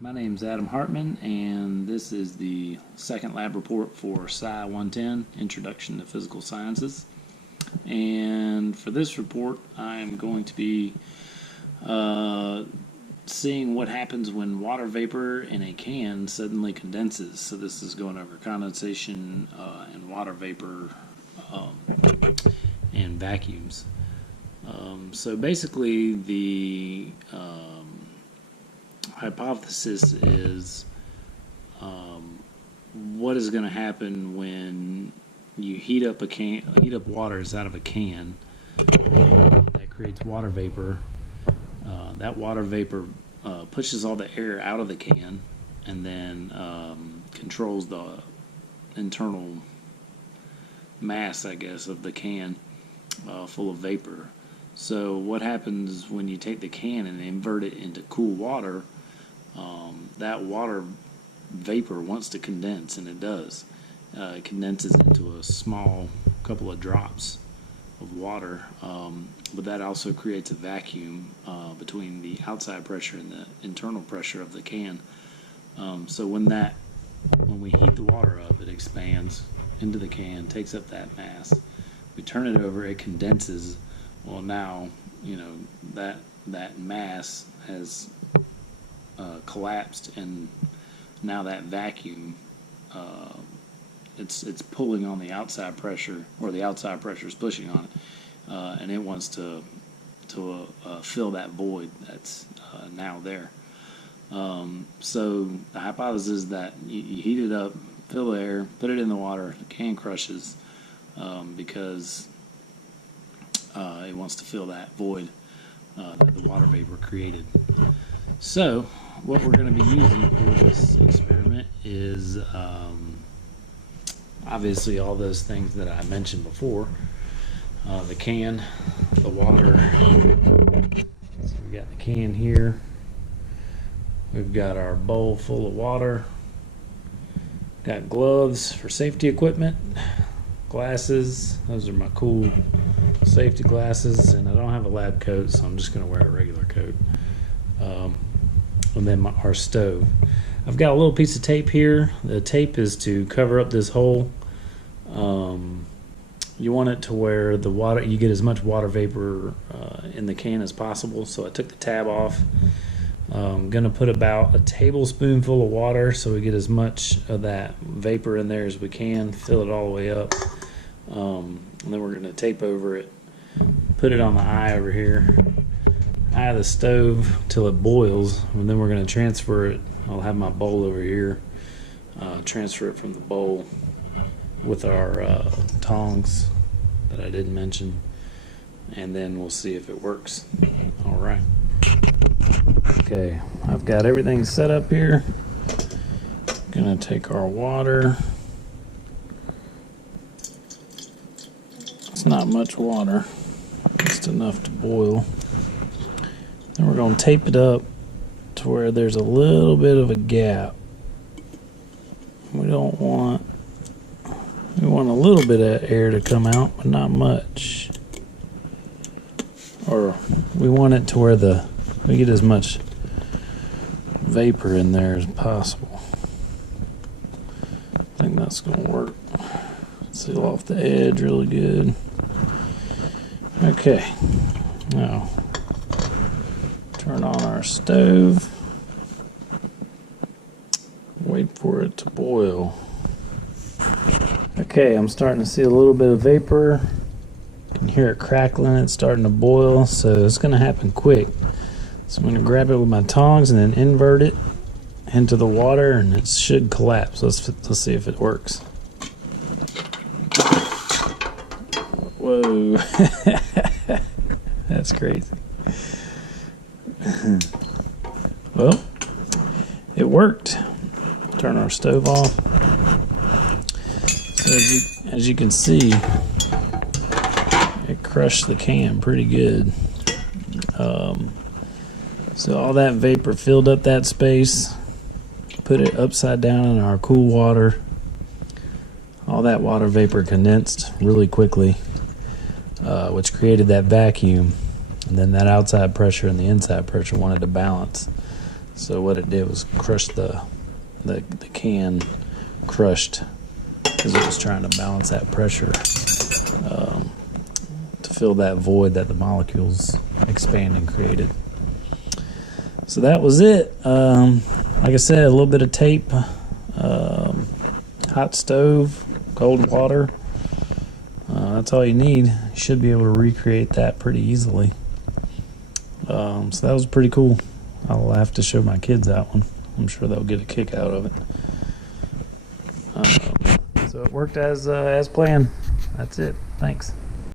My name's Adam Hartman, and this is the second lab report for Sci110, Introduction to Physical Sciences. And for this report, I'm going to be seeing what happens when water vapor in a can suddenly condenses. So this is going over condensation and water vapor and vacuums. So basically the hypothesis is what is going to happen when you heat up water out of a can that creates water vapor. That water vapor pushes all the air out of the can and then controls the internal mass, I guess, of the can full of vapor. So what happens when you take the can and invert it into cool water? That water vapor wants to condense, and it does. It condenses into a small couple of drops of water, but that also creates a vacuum between the outside pressure and the internal pressure of the can. So when we heat the water up, it expands into the can, takes up that mass. We turn it over, it condenses. Well, now that mass has collapsed, and now that vacuum it's pulling on the outside pressure, or the outside pressure is pushing on it, and it wants to fill that void that's now there. So the hypothesis is that you heat it up, fill the air, put it in the water, the can crushes because it wants to fill that void that the water vapor created. So what we're going to be using for this experiment is obviously all those things that I mentioned before. The can, the water. So we got the can here. We've got our bowl full of water. Got gloves for safety equipment. Glasses. Those are my cool safety glasses, and I don't have a lab coat, so I'm just going to wear a regular coat. And then our stove. I've got a little piece of tape here. The tape is to cover up this hole. You want it to where the water, you get as much water vapor in the can as possible. So I took the tab off. I'm going to put about a tablespoonful of water so we get as much of that vapor in there as we can. Fill it all the way up. And then we're going to tape over it. Put it on the eye over here. Eye of the stove till it boils, and then we're going to transfer it. I'll have my bowl over here. Transfer it from the bowl with our tongs that I didn't mention, and then we'll see if it works. All right. Okay, I've got everything set up here. Gonna take our water. It's not much water, just enough to boil. Then we're going to tape it up to where there's a little bit of a gap. We want a little bit of air to come out, but not much. Or we want it to where we get as much vapor in there as possible. I think that's going to work. Seal off the edge really good. Okay, now turn on our stove. Wait for it to boil. Okay, I'm starting to see a little bit of vapor. You can hear it crackling. It's starting to boil, so it's going to happen quick. So I'm going to grab it with my tongs and then invert it into the water, and it should collapse. Let's see if it works. Whoa. That's crazy. Well, it worked. Turn our stove off. So as you can see, it crushed the can pretty good. So all that vapor filled up that space. Put it upside down in our cool water. All that water vapor condensed really quickly, which created that vacuum. And then that outside pressure and the inside pressure wanted to balance. So what it did was crush the can crushed because it was trying to balance that pressure to fill that void that the molecules expanding created. So that was it. Like I said, a little bit of tape, hot stove, cold water. That's all you need. You should be able to recreate that pretty easily. So that was pretty cool. I'll have to show my kids that one. I'm sure they'll get a kick out of it. So it worked as planned. That's it. Thanks.